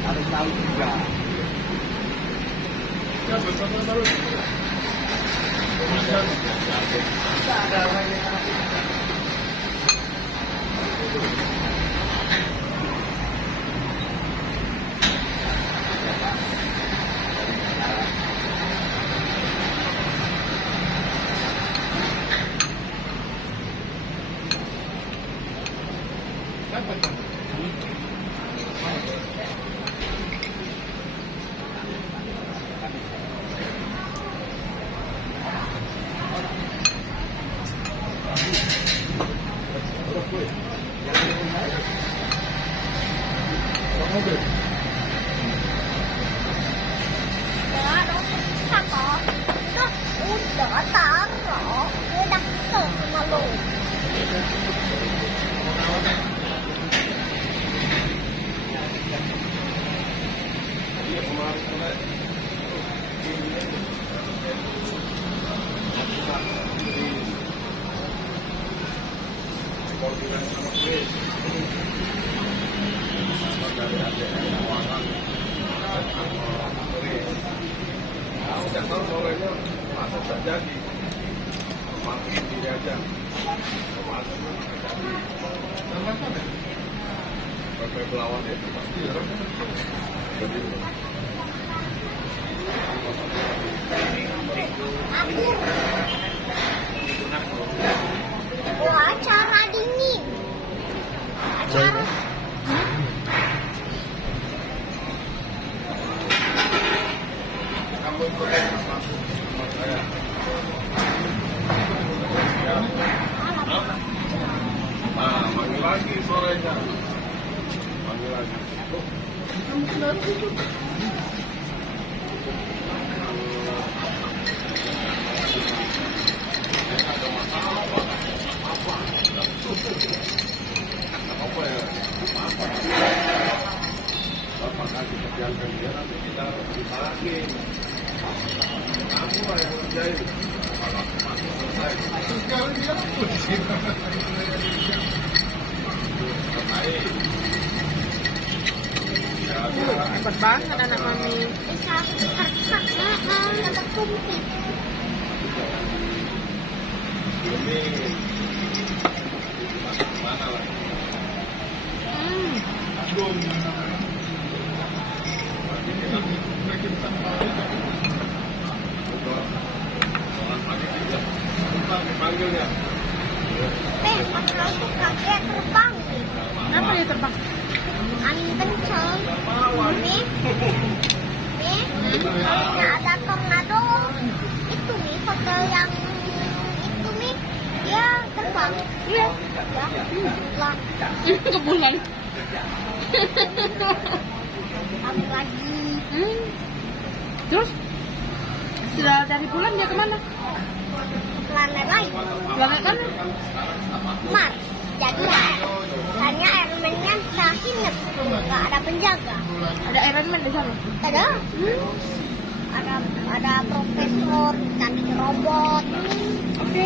harus tahu juga. Ada lagi. Udah taruh, udah sama lo. Udah tahu sorenya masa terjadi makin dia aja masa terjadi sampai pelawan itu pasti jadi Acara dingin. Acara. kamu ikut sama saya. Nah, panggil lagi sorenya. Panggil lagi. Apa ya? Bapak kasih kerjaan ke dia, nanti kita dimarahin. Aku lah yang ngerjain. Kalau masuk selesai. Sekarang dia Hebat banget anak mami. Bisa sak kata kumpit. ini mana lah? Aduh. Panggilnya. Makro itu kakek terbang. Kenapa dia terbang? Angin kencang. Nih, kayaknya ada tornado. Itu nih hotel yang itu nih, dia terbang. Iya. Lah. Ke bulan. Kami lagi. Terus sudah dari bulan dia kemana? Planet lain. Planet kan? Mars. Jadi hanya Iron Man-nya bisa hinap, nggak ada penjaga. Ada Iron Man di sana. Ada, ada profesor, bisa bikin robot. Oke.